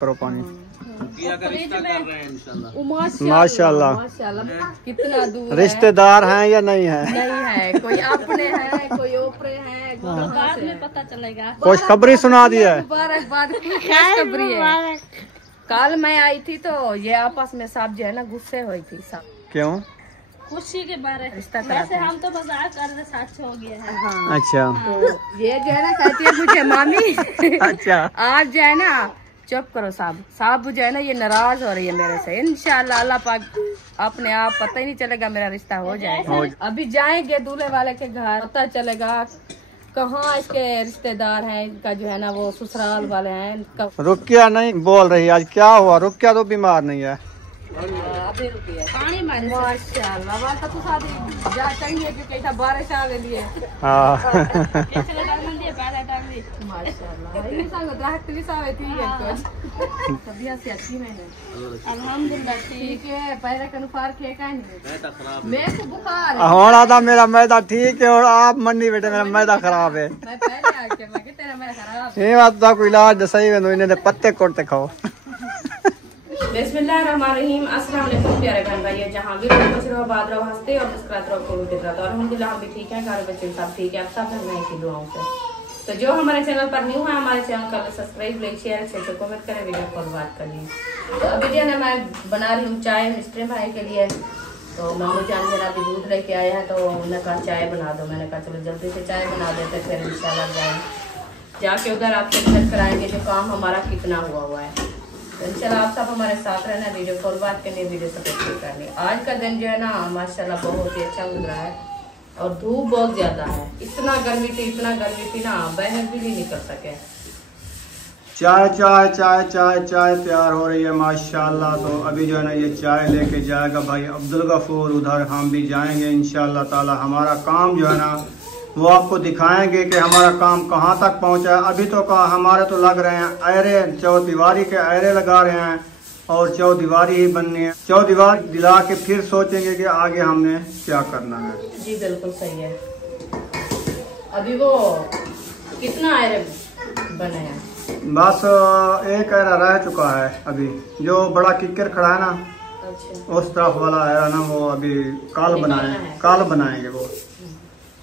करो पानी। माशाल्लाह कितना दूर रिश्तेदार हैं या नहीं है? नहीं है, कोई अपने हैं, कोई ओपरे हैं, बाद में पता चलेगा। खुशखबरी सुना दी है। मुबारकबाद की खुशखबरी है। कल मैं आई थी तो ये आपस में सब जो है ना गुस्से हुई थी सब। क्यों? खुशी के बारे रिश्ता वैसे हम तो मजाक कर रहे, सच हो गया है। हाँ। अच्छा तो ये जो है ना कहती है मुझे मामी अच्छा आज जो है ना चुप करो साहब, साहब जो है ना ये नाराज हो रही है मेरे से। इंशाल्लाह अल्लाह पाक अपने आप पता ही नहीं चलेगा, मेरा रिश्ता हो जाएगा। अभी जाएंगे दूल्हे वाले के घर, पता चलेगा कहाँ इसके रिश्तेदार हैं, इनका जो है ना वो ससुराल वाले हैं। रुकिया नहीं बोल रही आज, क्या हुआ? रुकिया तो बीमार नहीं है। अभी रुकिए पानी मारे माशाल्लाह बात तो शादी जा चाहिए क्योंकि ऐसा बारिश आ गई है। हाँ कैसे डाल दिए पहले डाल दी माशाल्लाह ये सांग ग्राहक भी सावे थी है तो तबीयत से अच्छी नहीं है अल्हम्दुलिल्लाह ठीक है। पहले कन्फार के का नहीं मैं को बुखार है होना था मेरा मैदा ठीक है और आप मन्नी बेटे मेरा मैदा खराब है। मैं पहले आके मैं कि तेरा मैदा खराब ये बात तो कोई इलाज सही है, इन्हें पत्ते कोड़ते खाओ। बिस्मिल्लाहिर्रहमानिर्रहीम। अस्सलाम वालेकुम प्यारे बहन भाई, जहाँ भी खुश रहो, बात रहो, हंसते और मुस्कुराते रहो, खूब फिट रहो। और अल्हम्दुलिल्लाह हम भी ठीक हैं, घर बच्चे सब ठीक है, आप सब हैं की दुआओं से। तो जो हमारे चैनल पर न्यू है, हमारे चैनल का सब्सक्राइब लाइक शेयर अच्छे कमेंट करें, वीडियो को बात करिए। तो अभी जो है मैं बना रही हूँ चाय मिस्ट्री भाई के लिए। तो मामू जान जरा अभी दूध लेके आया है तो उन्होंने कहा चाय बना दो। मैंने कहा चलो जल्दी से चाय बना देते, फिर इंशाल्लाह जाके उधर आपसे विजिट कराएंगे जो काम हमारा कितना हुआ है। तो इंशाल्लाह आप सब हमारे साथ रहना, वीडियो कॉल बात करनी, वीडियो सब्सक्राइब करनी। आज का दिन जो है ना माशाल्लाह बहुत ही अच्छा गुजरा है और धूप बहुत ज्यादा है। इतना गर्मी थी ना बाहर भी नहीं निकल सके। चाय चाय चाय चाय चाय तैयार हो रही है माशाल्लाह। तो अभी जो है ना ये चाय लेके जाएगा भाई अब्दुल गफूर, उधर हम भी जाएंगे इंशाल्लाह ताला। हमारा काम जो है ना वो आपको दिखाएंगे कि हमारा काम कहाँ तक पहुँचा है। अभी तो हमारे तो लग रहे हैं अहरे, चौदीवारी के अहरे लगा रहे हैं और चौदीवारी ही बननी है। चौदीवार दिला के फिर सोचेंगे कि आगे हमने क्या करना है। जी बिल्कुल सही है। अभी वो कितना अहरे बने हैं? बस एक अहरा रह चुका है अभी, जो बड़ा किक्कर खड़ा है ना। अच्छा। उस तरफ वाला अहरा ना वो अभी कल बनाएंगे वो।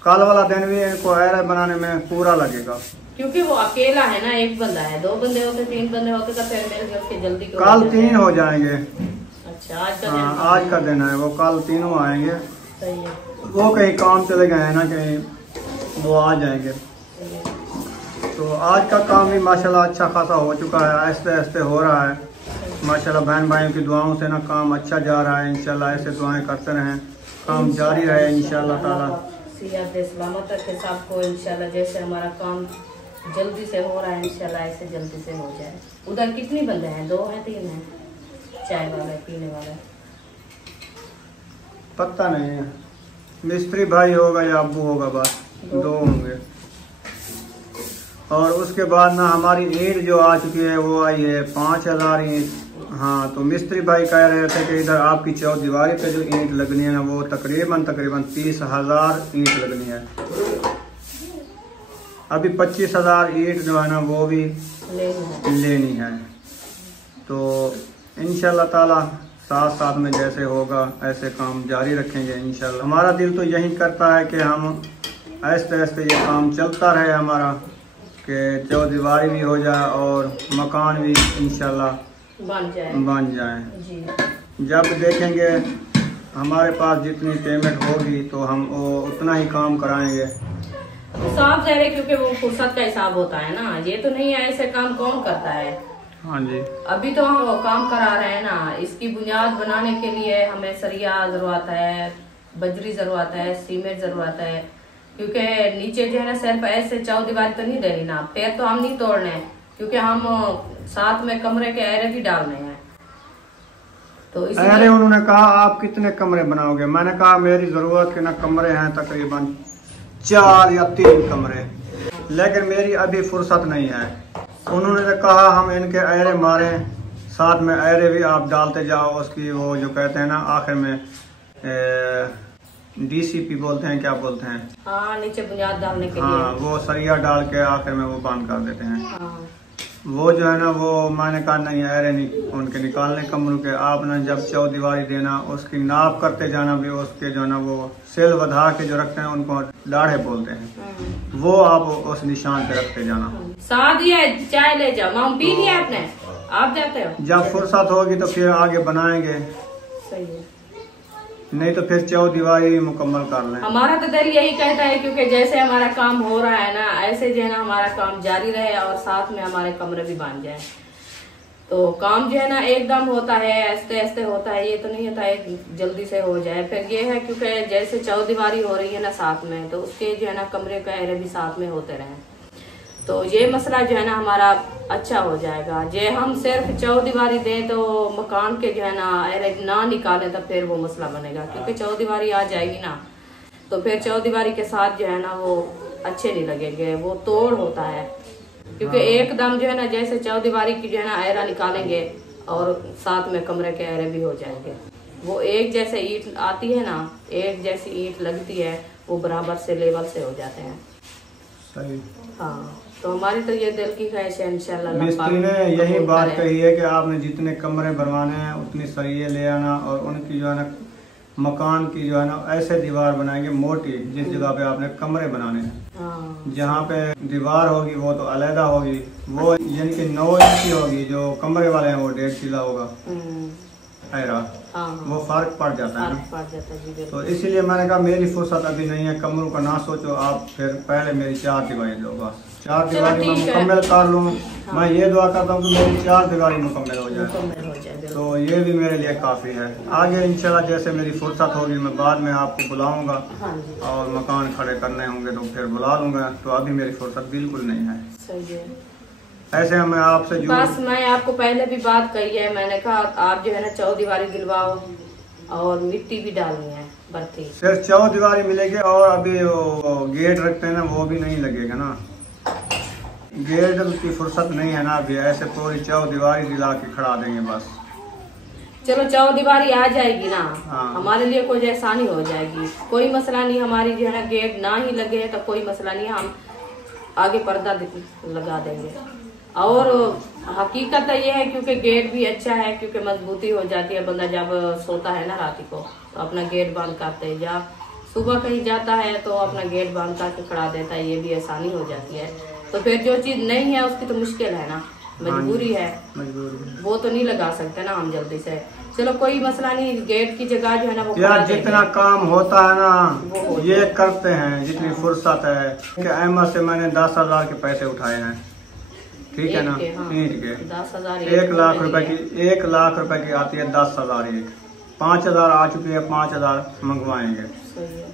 कल वाला दिन भी इनको अहरा बनाने में पूरा लगेगा क्योंकि वो अकेला है ना, एक बंदा है, 2 बंदे होते 3 बंदे होते तो फिर मेरे घर के जल्दी कल 3 हो जाएंगे। अच्छा आज का दिन? हाँ आज का दिन है, वो कल तीनों आएंगे। सही है। वो कहीं काम चले गए हैं ना, कहीं वो आ जाएंगे। तो आज का काम भी माशाल्लाह अच्छा खासा हो चुका है, आहिस्ते आहिस्ते हो रहा है माशाल्लाह। बहन भाइयों की दुआओं से ना काम अच्छा जा रहा है। इंशाल्लाह ऐसे दुआएं करते रहें, काम जारी रहे इंशाल्लाह ताला। सियात सलामत रखे सबको इंशाल्लाह। जैसे हमारा काम जल्दी से हो रहा है इंशाल्लाह ऐसे जल्दी से हो जाए। उधर कितने बंदे हैं? 2 हैं 3 हैं? चाय वाले पीने वाले पता नहीं है, मिस्त्री भाई होगा या अब्बू होगा, बस 2 होंगे। और उसके बाद ना हमारी ईंट जो आ चुकी है वो आई है 5000 ईंट। हाँ तो मिस्त्री भाई कह रहे थे कि इधर आपकी चौदीवारी पे जो ईंट लगनी है ना वो तकरीबन 30,000 ईंट लगनी है। अभी 25,000 ईंट जो है ना वो भी लेनी है। तो इंशाल्लाह ताला साथ साथ में जैसे होगा ऐसे काम जारी रखेंगे इंशाल्लाह। हमारा दिल तो यही करता है कि हम आहिस्ते आहिस्ते ये काम चलता रहे हमारा, कि चौदीवारी भी हो जाए और मकान भी इंशाल्लाह बन जाए। जी। जब देखेंगे हमारे पास जितनी पेमेंट होगी तो हम वो उतना ही काम कराएंगे। साफ जाहिर क्योंकि वो फुर्सत का हिसाब होता है ना, ये तो नहीं है ऐसे काम कौन करता है। हाँ जी। अभी तो हम वो काम करा रहे हैं ना, इसकी बुनियाद बनाने के लिए हमें सरिया जरूरत है, बजरी जरूरत है, सीमेंट जरूरत है। क्योंकि नीचे जो है ना सिर्फ ऐसे चौदीवारी तो नहीं देनी ना, पैर तो हम नहीं तोड़ने हैं क्योंकि हम साथ में कमरे के अहरे भी डालने हैं। तो अरे उन्होंने कहा आप कितने कमरे बनाओगे? मैंने कहा मेरी जरूरत के ना कमरे हैं तकरीबन 4 या 3 कमरे, लेकिन मेरी अभी फुर्सत नहीं है। उन्होंने कहा हम इनके अहरे मारे, साथ में अहरे भी आप डालते जाओ। उसकी वो जो कहते हैं ना आखिर में DCP बोलते हैं, क्या बोलते हैं? हाँ नीचे बुनियाद डालने के लिए। हाँ वो सरिया डाल के आखिर में वो बंद कर देते हैं। हाँ। वो जो है ना वो मैंने कहा नहीं अरे नहीं उनके निकालने कमरों के आप ना जब चौदीवारी देना उसकी नाप करते जाना भी उसके जो है ना वो सेल बधा के जो रखते हैं उनको दाढ़े बोलते हैं, वो आप उस निशान पे रखते जाना। शादी है चाय ले जाओ माम पी लिया आपने, आप जाते हो जब फुर्सत होगी तो फिर आगे बनाएंगे, सही है। नहीं तो फिर चौदीवारी मुकम्मल कर लें। हमारा तो दिल यही कहता है क्योंकि जैसे हमारा काम हो रहा है ना ऐसे जो है ना हमारा काम जारी रहे और साथ में हमारे कमरे भी बन जाए। तो काम जो है ना एकदम होता है ऐसे ऐसे होता है, ये तो नहीं होता है जल्दी से हो जाए। फिर ये है क्योंकि जैसे चौदीवारी हो रही है ना साथ में, तो उसके जो है ना कमरे का एरे भी साथ में होते रहे, तो ये मसला जो है ना हमारा अच्छा हो जाएगा। जे हम सिर्फ चौदीवारी दें तो मकान के जो है ना एरे ना निकालें तो फिर वो मसला बनेगा, क्योंकि चौदीवारी आ जाएगी ना तो फिर चौदीवारी के साथ जो है ना वो अच्छे नहीं लगेंगे, वो तोड़ होता है। क्योंकि एकदम जो है ना जैसे चौदीवारी की जो है ना एरा निकालेंगे और साथ में कमरे के एरे भी हो जाएंगे, वो एक जैसे ईंट आती है ना, एक जैसी ईंट लगती है, वो बराबर से लेवल से हो जाते हैं। सही। हाँ, तो हमारी तो ये दिल की ख्वाहिश है इंशाल्लाह। मिस्त्री ने यही बात कही है कि आपने जितने कमरे बनवाने हैं उतनी सरिये ले आना और उनकी जो है ना मकान की जो है ना ऐसे दीवार बनाएंगे मोटी, जिस जगह पे आपने कमरे बनाने हैं। हाँ। जहाँ पे दीवार होगी वो तो अलहदा होगी, वो यानी कि 9 इंच की होगी, जो कमरे वाले हैं वो 1.5 किला होगा ऐरा, हाँ, वो फर्क पड़ जाता है ना। पड़ जाता है जी। तो इसीलिए मैंने कहा मेरी फुर्सत अभी नहीं है, कमरों का ना सोचो आप, फिर पहले मेरी 4 दीवारी दो बस, 4 दीवारी मैं मुकम्मल कर लूँ। मैं ये दुआ करता हूँ कि मेरी 4 दीवारी मुकम्मल हो जाए, तो ये भी मेरे लिए काफ़ी है। आगे इंशाल्लाह जैसे मेरी फुर्सत होगी मैं बाद में आपको बुलाऊंगा और मकान खड़े करने होंगे तो फिर बुला लूँगा, तो अभी मेरी फुर्सत बिल्कुल नहीं है। सही है। ऐसे मैं आपसे बस मैं आपको पहले भी बात कही है, मैंने कहा आप जो है ना चौदीवारी दिलवाओ और मिट्टी भी डालनी है बर्ती, सिर्फ चौदीवारी मिलेगी और अभी वो गेट रखते हैं ना वो भी नहीं लगेगा ना, गेट की फुर्सत नहीं है ना अभी, ऐसे पूरी चौदीवारी दिला के खड़ा देंगे बस। चलो चौदीवारी आ जाएगी ना, हाँ। हमारे लिए कोई आसानी हो जाएगी, कोई मसला नहीं। हमारी जो है ना गेट ना ही लगे तो कोई मसला नहीं, हम आगे पर्दा लगा देंगे। और हकीकत ये है क्योंकि गेट भी अच्छा है, क्योंकि मजबूती हो जाती है, बंदा जब सोता है ना रात को तो अपना गेट बंद करते हैं, जब सुबह कहीं जाता है तो अपना गेट बंद करके खड़ा देता है, ये भी आसानी हो जाती है। तो फिर जो चीज नहीं है उसकी तो मुश्किल है ना, मजबूरी है, वो तो नहीं लगा सकते ना हम जल्दी से। चलो कोई मसला नहीं, गेट की जगह जो है ना वो यार जितना काम होता है ना ये करते हैं, जितनी फुर्सत है कि अहमद से मैंने 10,000 के पैसे उठाए हैं, ठीक है ना, ईंट के 10,000 1 लाख रुपए की, 1 लाख रुपए की आती है 10,000 ईंट, 5,000 आ चुकी है, 5,000 मंगवाएंगे,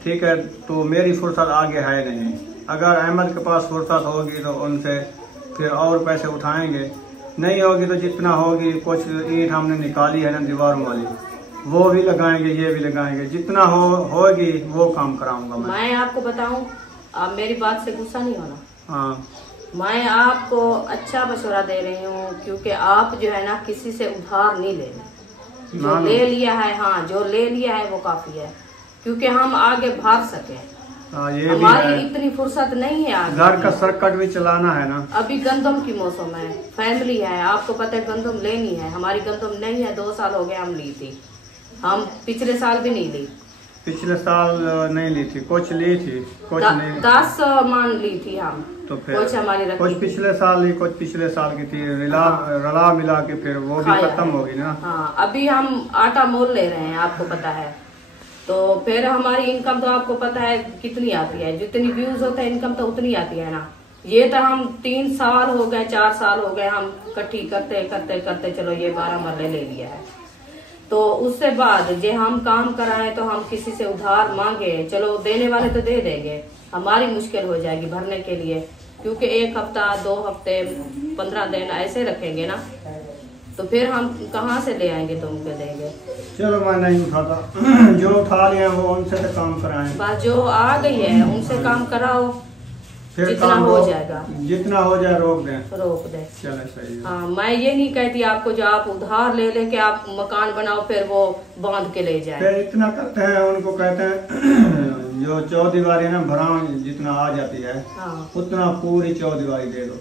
ठीक है। तो मेरी फुर्सत आगे है नहीं, अगर अहमद के पास फुर्सत होगी तो उनसे फिर और पैसे उठाएंगे, नहीं होगी तो जितना होगी, कुछ ईंट हमने निकाली है ना दीवारों वाली वो भी लगाएंगे, ये भी लगाएंगे, जितना होगी वो काम कराऊंगा मैं आपको बताऊं, आप मेरी बात से गुस्सा नहीं होना। हाँ, मैं आपको अच्छा मशवरा दे रही हूँ, क्योंकि आप जो है ना किसी से उधार नहीं ले रहे, जो ले लिया है, हाँ जो ले लिया है वो काफी है, क्योंकि हम आगे भाग सके। ये हमारी इतनी फुर्सत नहीं है, आगे घर का सर्कट भी चलाना है ना। अभी गंदम की मौसम है, फैमिली है, आपको पता है गंदम लेनी है, हमारी गंदम नहीं है, 2 साल हो गए हम ली थी, हम पिछले साल भी नहीं ली, पिछले साल नहीं ली थी, कुछ ली थी, कुछ नहीं, 10 मान ली थी हम, तो फिर कुछ हमारी कुछ पिछले साल ली, कुछ पिछले साल की थी, रला मिला के फिर वो भी खत्म होगी ना। हाँ, अभी हम आटा मोल ले रहे हैं, आपको पता है, तो फिर हमारी इनकम तो आपको पता है कितनी आती है, जितनी व्यूज होते हैं इनकम तो उतनी आती है ना। ये तो हम 3 साल हो गए, 4 साल हो गए हम इकट्ठी करते करते करते, चलो ये 12 मरले ले लिया है, तो उससे बाद जे हम काम कराए तो हम किसी से उधार मांगे, चलो देने वाले तो दे देंगे, हमारी मुश्किल हो जाएगी भरने के लिए, क्योंकि 1 हफ्ता 2 हफ्ते 15 दिन ऐसे रखेंगे ना, तो फिर हम कहाँ से ले आएंगे, तुमको देंगे। चलो मैं नहीं उठाता, जो उठा लिया वो उनसे तो काम कराएं, बस जो आ गई है उनसे काम कराओ, फिर जितना काम हो जाएगा, जितना हो जाए रोक दें, रोक दे। चले सही है। हाँ, मैं ये नहीं कहती आपको जो आप उधार ले लेके आप मकान बनाओ फिर वो बांध के ले जाए, फिर इतना करते हैं, उनको कहते हैं जो चौदीवारी ना भराव जितना आ जाती है उतना पूरी चौदीवारी दे दो,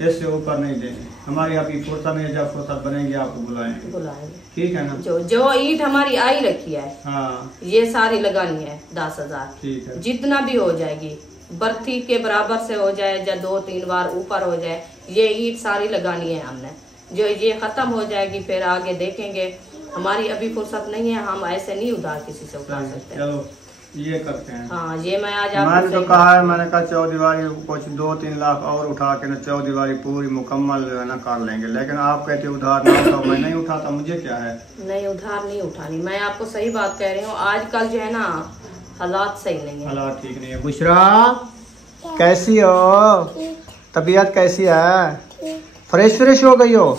इससे ऊपर नहीं देंगे। हमारी अभी फुर्सत नहीं, जब फुर्सत बनेगी आपको बुलाएंगे, ठीक है ना। जो ईंट हमारी आई रखी है हाँ ये सारी लगानी है 10,000, ठीक है। जितना भी हो जाएगी, बर्थी के बराबर से हो जाए या 2-3 बार ऊपर हो जाए, ये ईंट सारी लगानी है हमने। जो ये खत्म हो जाएगी फिर आगे देखेंगे। हमारी अभी फुर्सत नहीं है, हम ऐसे नहीं उधार किसी से उठा सकते। चलो ये करते हैं। हाँ ये मैं आज मैंने तो कहा है, मैंने कहा चौदीवारी कुछ 2-3 लाख और उठा के ना चौदीवारी पूरी मुकम्मल जो है ना कर लेंगे, लेकिन आप कहते उधार ना उठाओ। मैं नहीं उठाता, मुझे क्या है। नहीं उधार नहीं उठानी, मैं आपको सही बात कह रही हूँ। आजकल जो है ना हालात सही नहीं है, हालात ठीक नहीं है। बुशरा कैसी हो, तबीयत कैसी है, फ्रेश हो गई हो।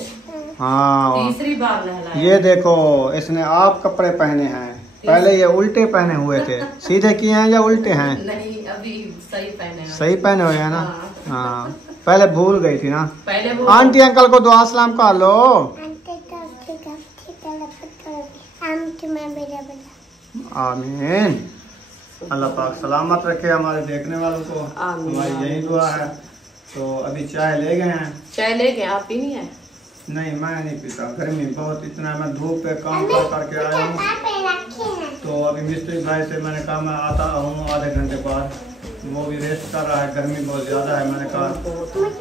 हाँ तीसरी बार नहलाया। ये देखो इसने आप कपड़े पहने हैं, पहले ये उल्टे पहने हुए थे, सीधे किए हैं या उल्टे हैं? नहीं अभी सही पहने हैं। सही पहने हुए हैं ना। हाँ पहले भूल गई थी ना। पहले वो आंटी अंकल को दुआ सलाम कर लो। आमीन। अल्लाह पाक सलामत रखे हमारे देखने वालों को, हमारी यही दुआ है। तो अभी चाय ले गए हैं। चाय ले गए, आप पीनी है? नहीं मैं नहीं पीता, गर्मी बहुत, इतना मैं धूप पे काम करके आया हूँ। तो अभी मिस्त्री भाई से मैंने कहा मैं आता हूँ आधे घंटे बाद, वो भी रेस्ट कर रहा है, गर्मी बहुत ज़्यादा है। मैंने कहा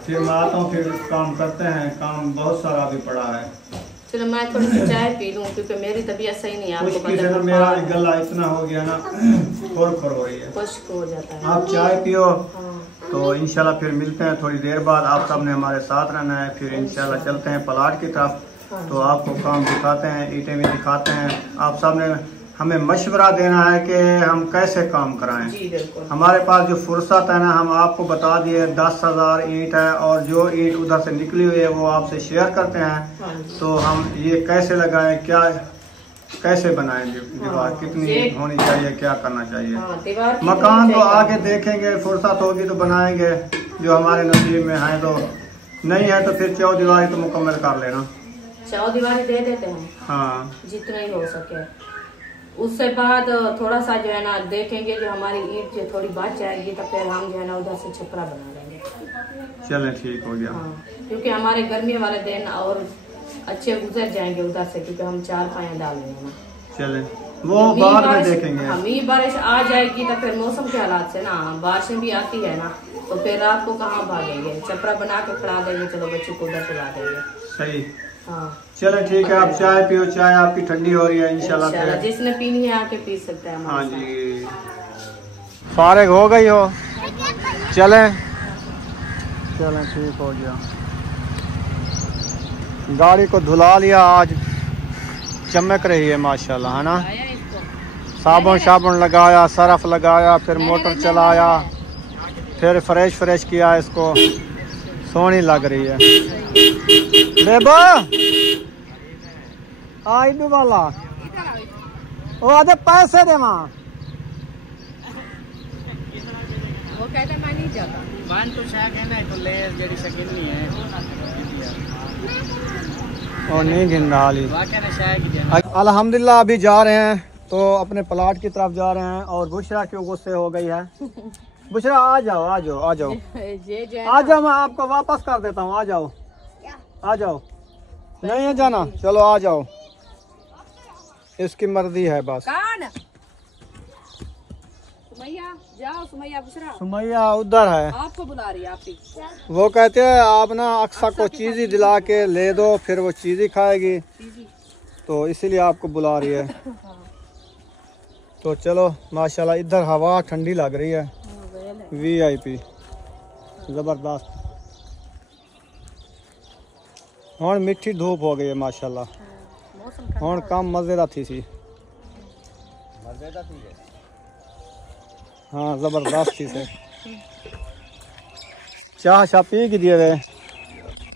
फिर मैं आता हूँ, फिर काम करते हैं, काम बहुत सारा अभी पड़ा है। चलो मैं थोड़ी सी चाय पी लूँ क्योंकि मेरी तबीयत सही नहीं है। आपको पता है मेरा गला इतना हो गया ना, खोर हो रही है, खुश्क हो जाता है। आप चाय पियो। तो इंशाल्लाह फिर मिलते हैं थोड़ी देर बाद। आप सब ने हमारे साथ रहना है, फिर इंशाल्लाह चलते हैं प्लाट की तरफ। तो आपको काम दिखाते हैं, ईंटें भी दिखाते हैं। आप सब ने हमें मशवरा देना है कि हम कैसे काम कराएं। जी बिल्कुल। हमारे पास जो फुर्सत है ना, हम आपको बता दिए 10,000 ईंट है, और जो ईंट उधर से निकली हुई है वो आपसे शेयर करते हैं। तो हम ये कैसे लगाएं, क्या कैसे बनाएंगे, दीवार कितनी होनी चाहिए, क्या करना चाहिए। मकान तो आगे देखेंगे, फुर्सत होगी तो बनाएंगे, जो हमारे नसीब में है। तो नहीं है तो फिर चौदीवारी तो मुकम्मल कर लेना। चौदीवारी दे देते हैं, हाँ जितना ही हो सके। उससे बाद थोड़ा सा जो है ना देखेंगे, जो हमारी ईंट जो थोड़ी बच जाएगी तो फिर हम जो है ना उधर से छपरा बना लेंगे। चले ठीक हो गया। हाँ क्योंकि हमारे गर्मी वाले दिन और अच्छे गुजर जाएंगे उधर से, क्योंकि हम 4 पाया डालेंगे ना। चले वो बाद में देखेंगे। मीह बारिश आ जाएगी तो फिर मौसम के हालात से ना बारिशें भी आती है ना, तो फिर रात को कहाँ भागेंगे, छपरा बना के खड़ा देंगे, चलो बच्चों को उधर सुला देंगे। सही। हाँ चलो ठीक है, आप चाय पियो, चाय आपकी ठंडी हो रही है इंशाल्लाह। जिसने पीनी है आके पी सकता है। हाँ जी फारिग हो गई हो, चलें ठीक हो गया। गाड़ी को धुला लिया, आज चमक रही है माशाल्लाह, है ना। साबुन लगाया, सरफ लगाया, फिर मोटर चलाया, फिर फ्रेश किया इसको, सोनी लग रही है। बेबा आई भी वाला ओ आधे पैसे दे मां, वो कहता मैं नहीं जाता। मान तो शायद कहना है तो ले जेडी सेकंड नहीं है और नहीं गिन रहा हाली। वाकई ना शायद अल्हम्दुलिल्लाह अभी जा रहे हैं, तो अपने प्लाट की तरफ जा रहे हैं। और बुशरा क्यों गुस्से हो गई है? बुशरा आ जाओ आ जाओ आ जाओ आ जाओ, मैं आपको वापस कर देता हूँ, आ जाओ आ जाओ। नहीं है जाना, चलो आ जाओ, इसकी मर्जी है बस। सुमैया जाओ, सुमैया बुशरा सुमैया उधर है, आपको बुला रही है। आप ही वो कहते हैं आप ना अक्सा को चीज़ ही दिला के ले दो, फिर वो चीज़ ही खाएगी, तो इसीलिए आपको बुला रही है। तो चलो माशाल्लाह इधर हवा ठंडी लग रही है, VIP जबरदस्त। हुण मिठी धूप हो गई है माशाल्लाह, हुण कम मजेदार थी सी। हाँ जबरदस्त थी से। चाह शा पी की दिए वे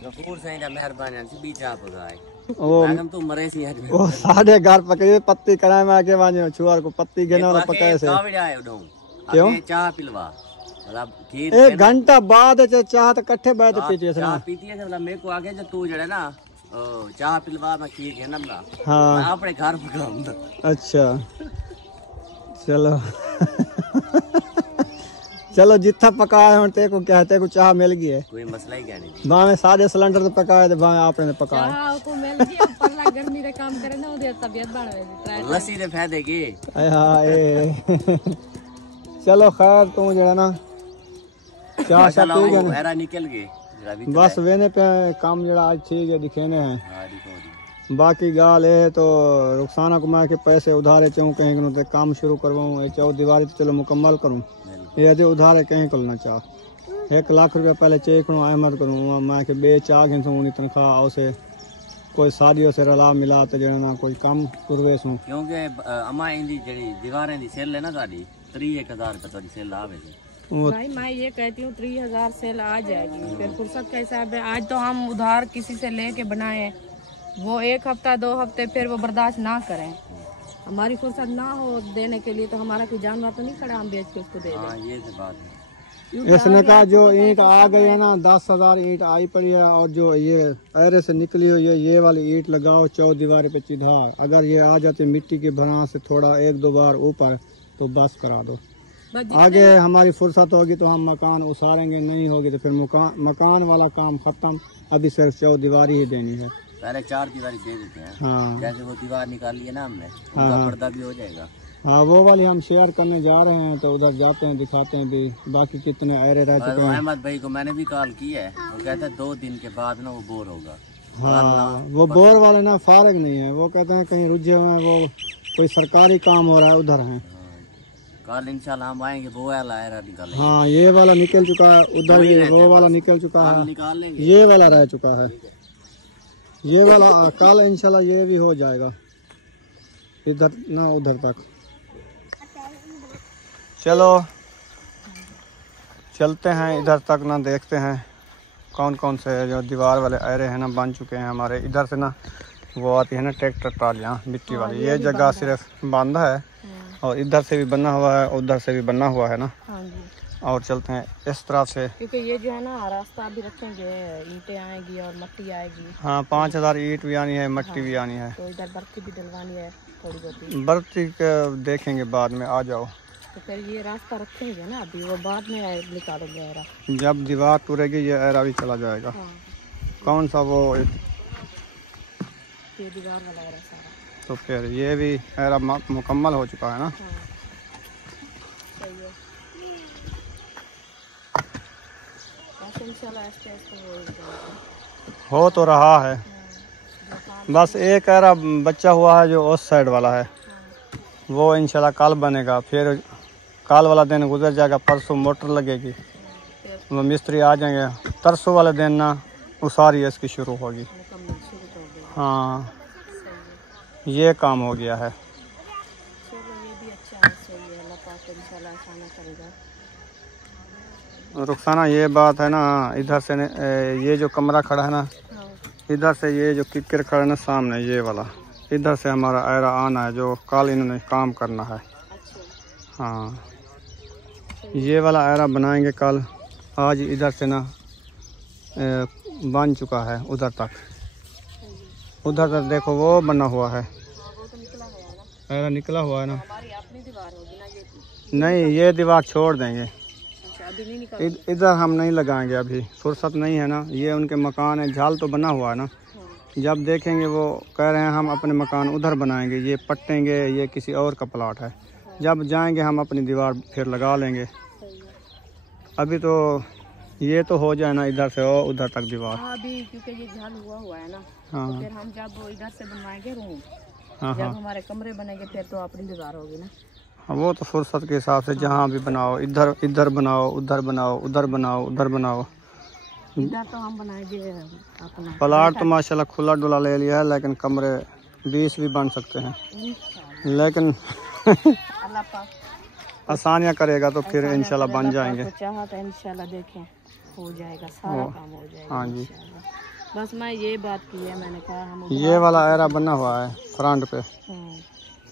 गफूर सही मेहरबानी सी बीच आप गाय ओ मैडम तो मरे सी है ओ साढ़े घर पके पत्ती कराए में आके वाने छुआर को पत्ती गेनो ना पकाए से क्यों चाह पिलवा मतलब खीर 1 घंटा बाद चाह तो कट्ठे बैठ पीती चाह पीती है मतलब मेरे को आगे जो तू जड़े ना चाह पिलवा मैं खीर के ना। हाँ अपने घर पकाऊंगा। अच्छा चलो चलो जितना पकाया हम ते को कहते को चाह मिल गई है। कोई मसला ही क्या नहीं। भावे सारे सिलेंडर तो पकाए थे, भावे आपने पकाए। चाह को मिल गया पर ना गर्मी रे काम करे ना ओदे तबीयत बढ़ वे लस्सी दे फायदे की। चलो खैर तू जरा ना चाह चलो ठीक है ना? एरा निकल गए जरा भी बस वेने पे काम जरा आज ठीक है दिखेने हैं। हां दिखो बाकी गाल है तो रुखसाना को मैं के पैसे उधारे चाहूँ कहीं करूँ तो काम शुरू करवाऊँ। चाहो दीवारी तो चलो मुकम्मल करूँ, ये जो उधारे कहीं करना चाह 1 लाख रुपया पहले चेक करूँ अहमद करूँ मैं के बेच आ गए उन्हीं तनख्वाह उसे कोई शादियों से रला मिला तो जो ना कोई काम करवेस हूँ। क्योंकि अम्मा इंदी जड़ी दीवारें दी सेल है ना साडी 3000 रुपए तोरी सेल आवे भाई मैं ये कहती हूँ 3000 सेल आ जाएगी। फिर फुर्सत का हिसाब है। आज तो हम उधार किसी से लेके बनाए, वो 1 हफ्ता 2 हफ्ते फिर वो बर्दाश्त ना करें, हमारी फुर्सत ना हो देने के लिए, तो हमारा कोई जानवर तो नहीं खड़ा हम बेच के उसको दे हां दें। ये तो बात है। इसने कहा जो ईंट आ गई है ना 10,000 ईंट आई पड़ी है और जो ये ऐरे से निकली हुई है ये वाली ईंट लगाओ 14 दीवार पे चिधार, अगर ये आ जाती मिट्टी की भरा से थोड़ा 1-2 बार ऊपर तो बस करा दो। आगे हमारी फुर्सत होगी तो हम मकान उसारेंगे, नहीं होगी तो फिर मकान वाला काम खत्म। अभी सिर्फ 14 दीवारी ही देनी है। पहले 4 दीवारी दे देते हैं। हाँ जैसे वो दीवार निकाली है ना हमने, हाँ, उसका पर्दा भी हो जाएगा। हाँ वो वाली हम शेयर करने जा रहे हैं तो उधर जाते हैं दिखाते हैं भी बाकी कितने ऐरे रह चुके हैं। अहमद भाई को मैंने भी कॉल की है, वो कहते हैं 2 दिन के बाद ना वो बोर होगा। हाँ वो बोर वाले ना फारग नहीं है, वो कहते हैं कहीं रुझे हुए हैं, वो कोई सरकारी काम हो रहा है उधर हैं। कल इंशाल्लाह हम आएंगे, वो वाला ऐरा निकालेंगे। हाँ ये वाला निकल चुका है उधर, ये वो वाला निकल चुका है, निकाल लेंगे। ये वाला रह चुका है, ये वाला कल इंशाल्लाह ये भी हो जाएगा इधर ना उधर तक। चलो चलते हैं इधर तक ना, देखते हैं कौन कौन से जो दीवार वाले ऐरे हैं ना बन चुके हैं हमारे। इधर से ना वो आती है ना ट्रैक्टर ट्रालियाँ मिट्टी वाली, ये जगह सिर्फ बांधा है और इधर से भी बना हुआ है उधर से भी बना हुआ है ना। हाँ जी। और चलते हैं इस तरफ से, क्योंकि ये जो है ना रास्ता अभी रखेंगे, ईंटें आएगी और मिट्टी आएगी। हाँ 5000 ईंट भी आनी है, मिट्टी भी आनी है, तो इधर बर्ती भी डलवानी है थोड़ी बहुत। बर्ती देखेंगे बाद में, आ जाओ। तो फिर ये रास्ता रखेंगे ना, अभी वो बाद में निकालेंगे ऐरा। जब दीवार टूटेगी ये ऐरा भी चला जाएगा। हाँ। कौन सा वो, ये दीवार वाला ऐरा सारा। तो फिर ये भी ऐरा मुकम्मल हो चुका है ना। हाँ। सही है। इंशाल्लाह ऐसे हो तो रहा है, बस एक ऐरा बच्चा हुआ है जो उस साइड वाला है, वो इंशाल्लाह कल बनेगा। फिर कल वाला दिन गुजर जाएगा, परसों मोटर लगेगी, वो मिस्त्री आ जाएंगे, तरसों वाले दिन ना उसारी इसकी शुरू होगी। हाँ ये काम हो गया है। चलो ये भी अच्छा है, सही है, अल्लाह पाक इंशाल्लाह आसाना करेगा। रुखसाना ये बात है ना, इधर से ये जो कमरा खड़ा है ना, इधर से ये जो किक्कर खड़ा है ना सामने ये वाला, इधर से हमारा ऐरा आना है जो कल इन्होंने काम करना है। हाँ ये वाला ऐरा बनाएंगे कल, आज इधर से ना बन चुका है उधर तक, उधर तक देखो वो बना हुआ है, ऐरा निकला हुआ है ना। हमारी अपनी दीवार होगी ना ये? नहीं ये दीवार छोड़ देंगे, अभी नहीं निकाल। इधर हम नहीं लगाएंगे, अभी फुर्सत नहीं है ना, ये उनके मकान है, झाल तो बना हुआ है ना। जब देखेंगे वो कह रहे हैं हम अपने मकान उधर बनाएंगे, ये पट्टेंगे, ये किसी और का प्लाट है, जब जाएंगे हम अपनी दीवार फिर लगा लेंगे। अभी तो ये तो हो जाए ना इधर से और उधर तक दीवार। हाँ अभी क्योंकि ये झाल हुआ है ना। हाँ तो फिर हम जब इधर से बनवाएंगे रूम, हाँ जब हाँ हमारे कमरे बनेंगे फिर तो अपनी दीवार होगी ना। वो तो फुर्सत के हिसाब से जहाँ भी बनाओ, इधर इधर बनाओ, उधर बनाओ, उधर बनाओ, उधर बनाओ। इधर तो हम बनाएंगे अपना प्लाट तो माशाल्लाह खुला डुला ले लिया है, लेकिन कमरे 20 भी बन सकते हैं, लेकिन अल्लाह पाक आसानियाँ करेगा तो फिर इंशाल्लाह बन जाएंगे। चाहा तो इंशाल्लाह देखें हो जाएगा, सारा काम हो जाएगा। हाँ जी बस मैं ये बात की है, मैंने कहा हम ये वाला ऐरा बना हुआ है फ्रंट पे,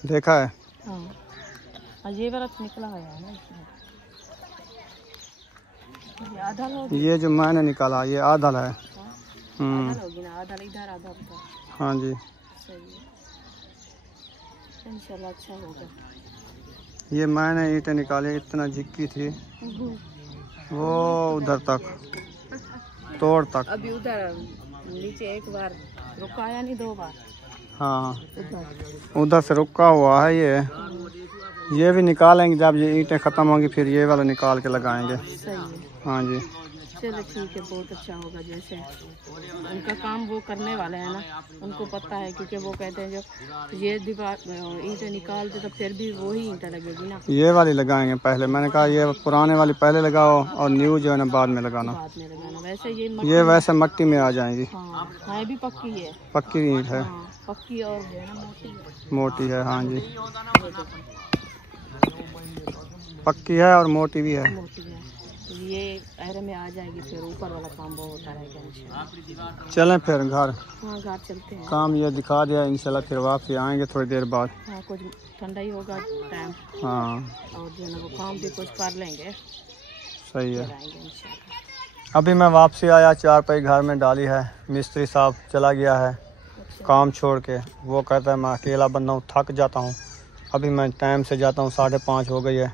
देखा है। हाँ ये वाला निकला है ना, ये आधल होगी। ये जो मैंने निकाला ये आधल है। आधल होगी ना, आधल इधर आधल उधर। हाँ जी सही है, इंशाल्लाह अच्छा होगा। ये मैंने ईंटें निकाली, इतना झिक्की थी वो उधर तक तोड़ तक। अभी उधर नीचे एक बार रुका आया नहीं, 2 बार। हाँ उधर से रुका हुआ है ये भी निकालेंगे जब ये ईंटें ख़त्म होंगी, फिर ये वाला निकाल के लगाएंगे। सही है। हाँ जी चलो ठीक है, बहुत अच्छा होगा। जैसे उनका काम वो करने वाले हैं ना, उनको पता है, क्योंकि वो कहते हैं जो ये दीवार ईंटें निकालते तो फिर भी वही ईंटें लगेगी ना। ये वाली लगाएंगे पहले, मैंने कहा ये पुराने वाली पहले लगाओ और न्यू जो है ना बाद में लगाना। बाद में लगाना। वैसे ये वैसे मट्टी में आ जाएंगी। हाँ है भी पक्की है। पक्की ईंट है। हाँ, पक्की और जो है ना मोटी मोटी है। हाँ जी पक्की है और मोटी भी है। मोटी है। ये एरे में आ जाएगी, फिर ऊपर वाला काम वो होता रहेगा इंशाल्लाह। चलें फिर घर। हाँ घर चलते हैं। काम ये दिखा दिया, इंशाल्लाह फिर वापसी आएंगे थोड़ी देर बाद। हाँ कुछ ठंडा ही होगा टाइम। हाँ और जो है ना वो काम भी कुछ कर लेंगे, सही है। फिर आएंगे इंशाल्लाह। अभी मैं वापसी आया, 4 पाई घर में डाली है, मिस्त्री साहब चला गया है काम छोड़ के। वो कहता है मैं अकेला बंदा हूँ, थक जाता हूँ। अभी मैं टाइम से जाता हूँ, 5:30 हो गई है।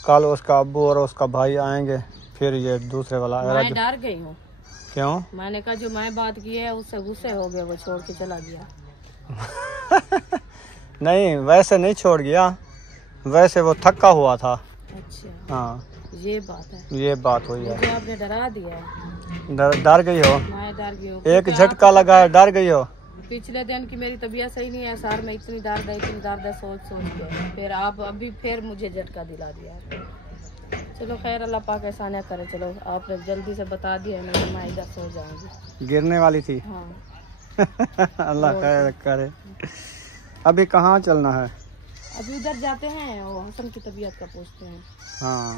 कल उसका अब्बू और उसका भाई आएंगे, फिर ये दूसरे वाला आएगा। मैं डर गई हूँ। क्यों? मैंने कहा जो मैं बात की है उससे गुस्से हो गया, वो छोड़ के चला गया। नहीं वैसे नहीं छोड़ गया, वैसे वो थका हुआ था। अच्छा हाँ ये बात है। ये बात हुई है। मुझे आपने डरा दिया है। डर गई हो? मैं डर गई हूँ। एक झटका लगा है, डर गई हो? पिछले दिन की मेरी तबीयत सही नहीं है सर, में इतनी दर्द है सोच के, फिर आप अभी फिर मुझे झटका दिला दिया। चलो खैर, अल्लाह पाक एहसान करे। चलो आपने जल्दी से बता दिया है, मैं इधर सो जाऊंगी। गिरने वाली थी। हाँ अल्लाह खैर करे। अभी कहाँ चलना है? अभी उधर जाते हैं, वो हसन की तबीयत का पूछते हैं। हाँ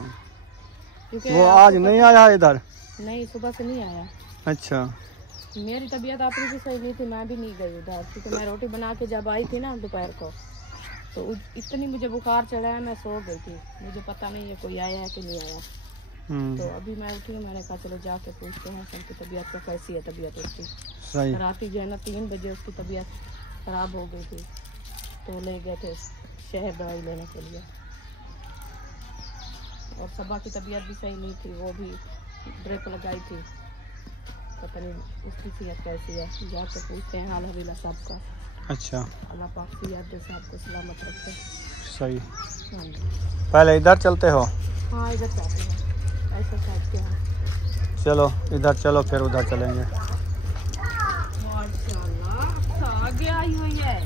क्योंकि वो आज नहीं आया इधर? नहीं, सुबह से नहीं आया। अच्छा मेरी तबीयत आपकी भी सही नहीं थी, मैं भी नहीं गई उधर, क्योंकि मैं रोटी बना के जब आई थी ना दोपहर को, तो इतनी मुझे बुखार चढ़ा है, मैं सो गई थी। मुझे पता नहीं है कोई आया है कि नहीं आया। तो अभी मैं उठी, मैंने कहा चलो जाके पूछते हैं सबकी तबीयत को, कैसी है तबीयत उसकी। सही। रात ही जो है ना 3 बजे उसकी तबीयत खराब हो गई थी, तो ले गए थे शहर दवाई लेने के लिए। और सबा की तबीयत भी सही नहीं थी, वो भी ड्रिप लगाई थी, पता नहीं उसकी सेहत कैसी है। जाके पूछते हैं हाल हवीला सबका। अच्छा अल्लाह पाक की याद दे सबको सलामत रखे। सही। हाँ जी। पहले इधर चलते हो? हाँ इधर जाते हैं, ऐसा साइड के यहाँ। चलो इधर चलो, फिर उधर चलेंगे। माशाल्लाह आगे आई हुई है।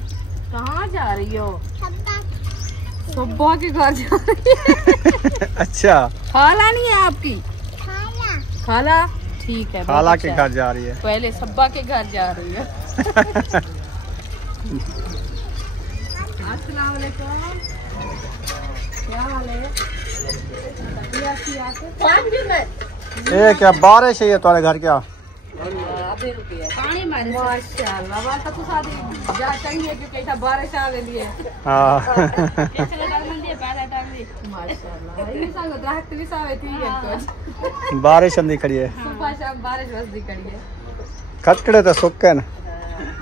कहाँ जा रही हो? सुब्बा के घर जा रही है। अच्छा खाला नहीं है आपकी? खाला ठीक है, खाला के घर जा रही है। पहले सब्बा के घर जा रही है। अस्सलाम वालेकुम, क्या हाल है? ये क्या बारिश है ये तुम्हारे घर? क्या पानी मारे माशाल्लाह, वाला तो सादी जा चंगी है क्योंकि इतना बारिश आ गई है। हाँ माशाल्लाह ये सांग राहत भी सावे थी है। बारिश अंदी खड़ी है, सुबह शाम बारिश बस दी खड़ी है। खटकड़े तो सुक्के न।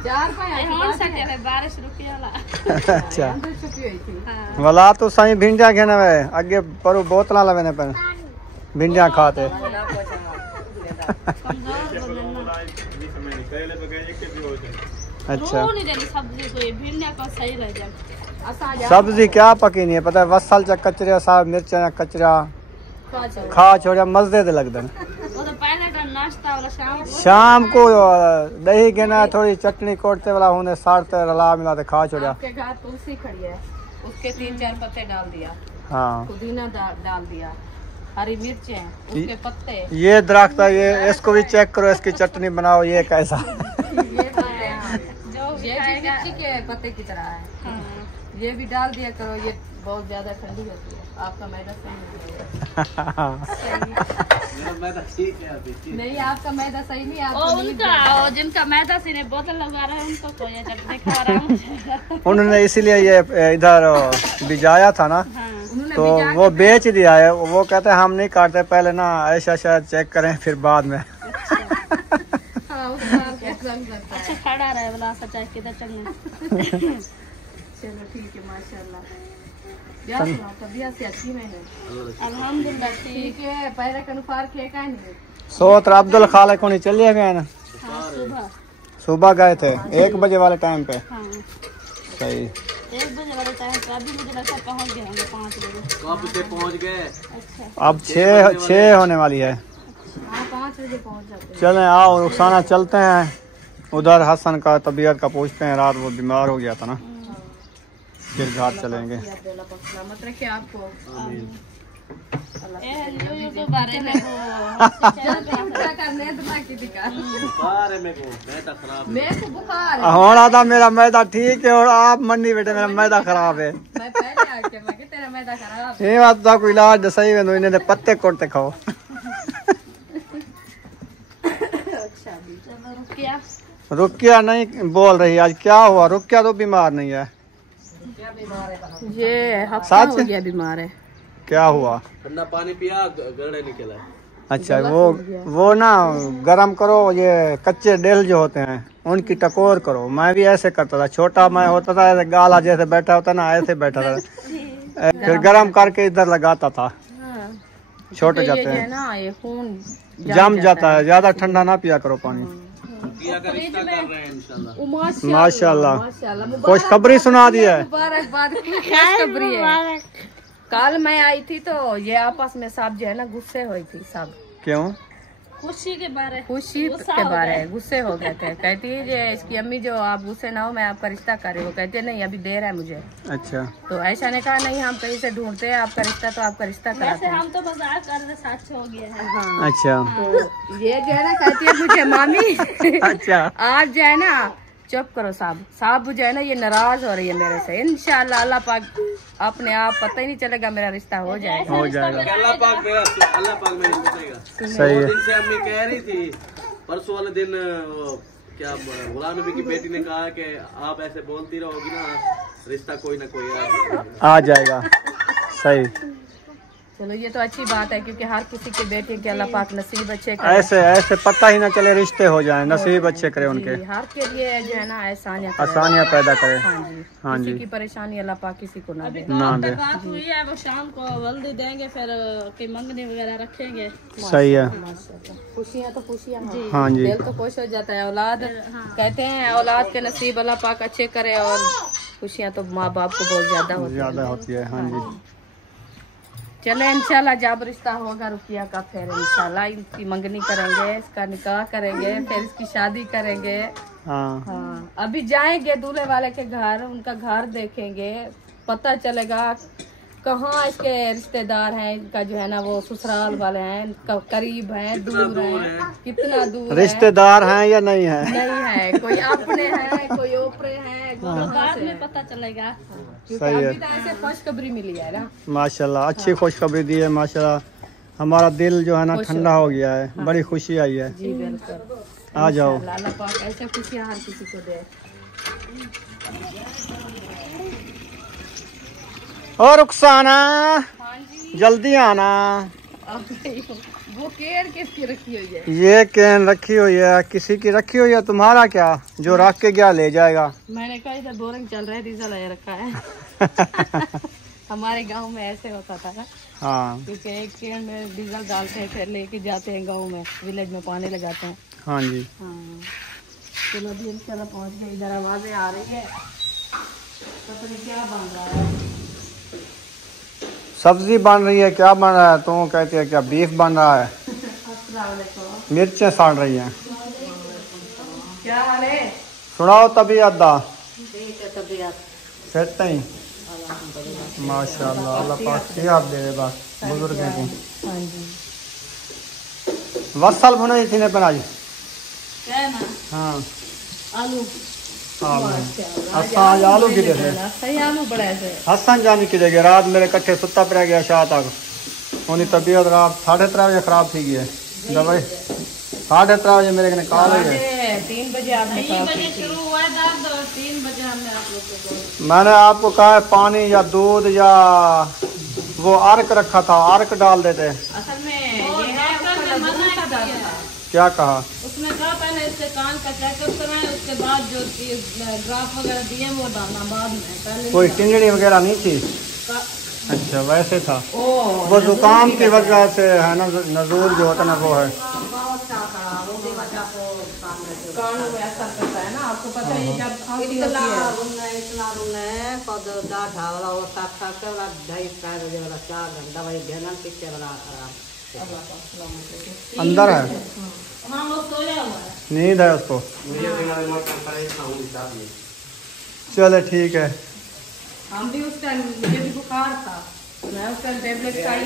4 बारिश रुकी वाला। अच्छा अंदर छुपी हुई थी। वाला तो सही भिंडिया घेने वे अगे पर बोतला लवेने पर भिंडिया खाते। अच्छा सब्जी क्या पकी नहीं है पता है, वसल चा कचरिया साहब मिर्चा कचरा खा छोड़ा मजे दे लगते। शाम को दही घेना, थोड़ी चटनी कोटते वाला होने साड़ते रला मिलाते खा छोड़ा। आपके घर तुलसी खड़ी है, उसके 3-4 पत्ते डाल दिया। हाँ पुदीना डाल दिया, हरी मिर्चें, उसके पत्ते। ये दरख्त है, ये इसको भी चेक करो, इसकी चटनी बनाओ। ये कैसा ये पत्ते हैं, ये भी मिर्ची के पत्ते की तरह है। ये भी डाल दिया करो, ये बहुत ज्यादा ठंडी होती है। आपका मैदा सही नहीं, आपका मैदा सही नहीं। आप जिनका मैदा सही नहीं बोतल लगा रहे हैं उनको कोई चटनी खा रहा है। उन्होंने इसीलिए ये इधर भिजाया था ना, तो वो बेच दिया है। वो कहते हैं हम नहीं काटते, पहले ना ऐसा चेक करें फिर बाद में। अच्छा खड़ा रहे वाला सच्चाई किधर चलना। चलो ठीक है माशाल्लाह। तबीयत से अच्छी में है अल्हम्दुलिल्लाह ठीक है। पहले कनुफार खे का नहीं सोत अब्दुल खाले को नहीं चले गए ना? हाँ, सुबह गए थे 1 बजे वाले टाइम पे। हाँ, सही। 1 बजे वाले टाइम पे अभी मुझे लगता है पहुँच गए होंगे 5 बजे। कब से पहुंच गए? अच्छा, अब 6 होने वाली है। हाँ 5 बजे पहुंच जाते हैं। चलें आओ रुखसाना चलते हैं उधर। हसन का तबीयत का पूछते हैं, रात वो बीमार हो गया था ना, फिर घाट चलेंगे। सलामत रखे आपको। तो बारे में बारे में को मैदा खराब मैं तो बुखार होना था मेरा मैदा ठीक है और आप मंडी बेटे मेरा मैदा खराब है। मैं पहले आके मैं कि तेरा मैदा खराब ये बात तो कोई इलाज सही है, इन्हें पत्ते कोटते खाओ। क्या रुकिया नहीं बोल रही आज, क्या हुआ? रुकिया तो बीमार नहीं है। ये हफ्ता सच? हो गया बीमार है। क्या हुआ? ठंडा पानी पिया, गड़े निकला है। अच्छा वो ना गरम करो, ये कच्चे डेल जो होते हैं उनकी टकोर करो। मैं भी ऐसे करता था, छोटा मैं होता था ऐसे गाला जैसे बैठा होता ना, ऐसे बैठा था फिर गरम करके इधर लगाता था। छोटे तो जाते ये जो है हैं, ना ये खून जम जाता है। ज्यादा ठंडा ना पिया करो पानी। किया का रिश्ता कर रहे हैं इंशाल्लाह। माशाल्लाह माशाल्लाह खुशखबरी सुना दी है। मुबारकबाद खुशखबरी है। कल मैं आई थी तो ये आपस में सब जो है ना गुस्से हुई थी सब। क्यों? खुशी के बारे खुशी के बारे गुस्से हो गए थे। कहती है ये इसकी अम्मी जो आप गुस्से ना हो, मैं आपका रिश्ता कर रही हूँ। कहती है नहीं अभी देर है मुझे। अच्छा तो ऐसा ने कहा नहीं हम कहीं से ढूंढते हैं आपका रिश्ता, तो आपका रिश्ता कराते वैसे हैं। हम तो मजाक कर रहे, सच हो गया है। हाँ अच्छा तो ये जो है ना कहती है मुझे मामी अच्छा आज जो है ना चुप करो साहब। साहब जो है ना ये नाराज हो रही है मेरे से। इंशाल्लाह अल्लाह पाक अपने आप पता ही नहीं चलेगा मेरा रिश्ता हो जाएगा। हो जाएगा। अल्लाह पाक मेरी पूछेगा। सही है। दिन से अम्मी कह रही थी, परसों वाले दिन वो क्या गुलाम नबी की बेटी ने कहा कि आप ऐसे बोलती रहोगी ना, रिश्ता कोई ना कोई आ जाएगा। सही। चलो ये तो अच्छी बात है क्योंकि हर किसी के बेटे के अल्लाह पाक नसीब अच्छे करे। ऐसे ऐसे पता ही ना चले रिश्ते हो जाए, नसीब अच्छे करे उनके, जी, हर के लिए जो है ना आसानियाँ पैदा करे। हाँ जी हाँ किसी जी की परेशानी अल्लाह पाक किसी को ना दे। ना दे। बात हुई है, वो शाम को वल्दी देंगे, फिर के मंगनी वगैरह रखेंगे। सही है। खुशियाँ तो खुशियाँ हैं। हाँ जी दिल तो खुश हो जाता है। औलाद कहते हैं औलाद के नसीब अल्लाह पाक अच्छे करे और खुशियाँ तो माँ बाप को बहुत ज्यादा होती है। हाँ जी चले इंशाल्लाह जब रिश्ता होगा रुकिया का फिर इंशाल्लाह इसकी मंगनी करेंगे, इसका निकाह करेंगे, फिर इसकी शादी करेंगे। हाँ हाँ अभी जाएंगे दूल्हे वाले के घर, उनका घर देखेंगे, पता चलेगा कहाँ इसके रिश्तेदार हैं। इनका जो है ना वो ससुराल वाले हैं, करीब हैं, दूर हैं, कितना दूर रिश्तेदार हैं या नहीं है? नहीं है, कोई अपने हैं, कोई ओपरे हैं। बाद में पता चलेगा। सही है। अभी तो ऐसे खुशखबरी मिली है ना। माशाल्लाह अच्छी खुशखबरी दी है माशाल्लाह। हमारा दिल जो है ना ठंडा हो गया है, बड़ी खुशी आई है। जी बिल्कुल। आ जाओ। अल्लाह पाक ऐसे खुशियाँ हर किसी को दे। और रुखसाना हाँ जी जल्दी आना। वो केयर किसकी रखी हुई है? ये कैन रखी हुई है, किसी की रखी हुई है? तुम्हारा क्या? जो रख के गया ले जाएगा। मैंने कहा इधर बोरिंग चल रहा है, डीजल आया रखा है। हमारे गांव में ऐसे होता था ना, हाँ क्योंकि एक केन में डीजल डालते हैं फिर लेके जाते हैं गांव में, विलेज में पानी लगाते हैं। हाँ जी हाँ चलो अभी इंशाल्लाह पहुंच गए। इधर आवाजें आ रही है, पता नहीं क्या बन रहा है। सब्जी बन रही है। क्या बन रहा है? तुम कहती है क्या बीफ बन रहा है? अस्सलाम वालेकुम। मिर्चें साड़ रही हैं। क्या हाल है? सुनाओ तबीयत दा। ठीक है तबीयत सेट नहीं? माशाल्लाह अल्लाह पाक सेहत दे दे बस बुजुर्ग की। हाँ जी वसल बनाई थी ने बनाई। क्या है ना, हाँ आलू आज आलू गिरे थे। सही आलू बड़ा है। हसन जानी किले गए रात मेरे कट्ठे सुता पड़ गया शाह तक। उनकी तबीयत रात 3:30 बजे खराब थी गई दवाई 3:30 बजे मेरे कने कॉल हो गए। 3 बजे आपने कहा थी। शुरू हुआ है दर्द और 3 बजे हमने आप लोग को बोला। मैंने आपको कहा है पानी या दूध या वो अर्क रखा था, अर्क डाल देते। असल में ये है उसका मना का दर्द था। क्या कहा? उसने कहा पहले इससे कान का चेकअप कराएं, उसके बाद जो ड्राप वगैरह दिए वो डालना बाद में, पहले कोई टिंजड़ी वगैरह नहीं थी? अच्छा वैसे था वो जुकाम की वजह से है ना, नजूल जो होता है ना वो है। कान में असर करता है ना, आपको पता है जब खांसी होती है। अंदर है, हाँ वो सोया हुआ है। नींद है उसको। चले ठीक है। हम भी उस टाइम मुझे भी बुखार था, मैं उस टाइम टेबलेट खाई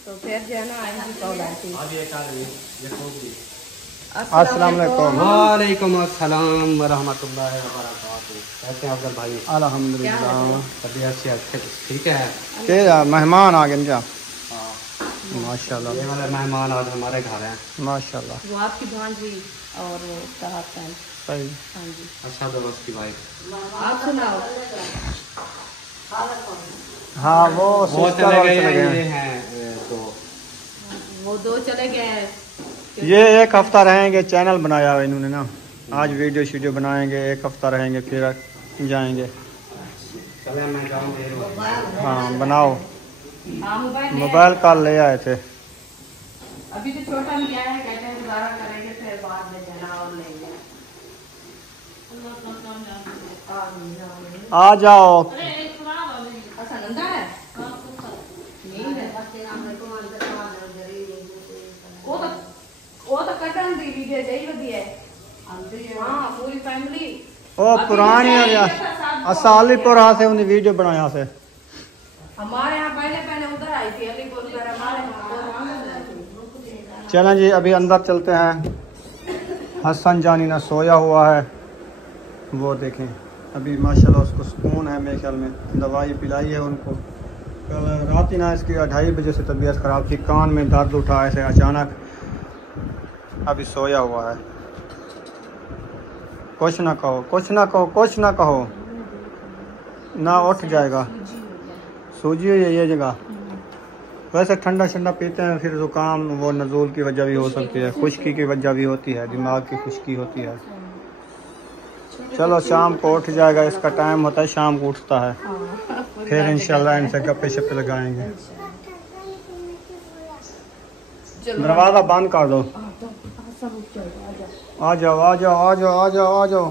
तो फिर जो है ना आई कॉल आई थी। अस्सलाम वालेकुम। वालेकुम अस्सलाम वरहमतुल्लाहि वबरकातुहू। कैसे हैं अफजल भाई? अल्हम्दुलिल्लाह तबीयत से ठीक है? क्या मेहमान आ गए क्या? माशाल्लाह, ये वाले मेहमान आज हमारे घर हैं। माशाल्लाह। वो आपकी भांजी और वो उसका हस्बैंड। सही। हाँ जी, अच्छा दोस्त की भाई। आप सुनाओ। हाँ वो चले गए हैं तो वो दो चले गए। ये एक हफ्ता रहेंगे, चैनल बनाया है इन्होंने ना, आज वीडियो शीडियो बनाएंगे, एक हफ्ता रहेंगे फिर जाएंगे। चले मैं जाऊँगी। हाँ बनाओ। हाँ मोबाइल कॉल ले आए थे। अभी तो छोटा नहीं आया है, कहते हैं गुजारा करेंगे फिर बाद में जाना और लेंगे। आ जाओ। अच्छा नंदा है, नींद है। वो तो कटन दी वीडियो जाई होती है। हाँ पूरी फैमिली। ओ पुरानी असालीपुरा से उन्हें वीडियो बनाया से। हमारे यहाँ पहले उधर आई थी, अलीपुर उधर हमारे यहाँ। चलें जी अभी अंदर चलते हैं। हसन जानी ना सोया हुआ है, वो देखें अभी माशाल्लाह उसको सुकून है, मेरे ख्याल में दवाई पिलाई है उनको। कल रात ही ना इसकी 2:30 बजे से तबीयत ख़राब थी, कान में दर्द उठा ऐसे अचानक, अभी सोया हुआ है। कुछ ना कहो, कुछ ना कहो, कुछ ना कहो ना, उठ जाएगा। सूजी हुई है ये जगह। वैसे ठंडा ठंडा पीते हैं फिर जुकाम वो नज़ूल की वजह भी हो सकती है, खुश्की की वजह भी होती है, दिमाग की खुश्की होती है। चलो शाम को उठ जाएगा, इसका टाइम होता है शाम को उठता है, फिर इंशाल्लाह इनसे गप्पे शप्पे लगाएंगे। दरवाज़ा बंद कर दो। आ जाओ आ जाओ आ जाओ आ जाओ आ जाओ।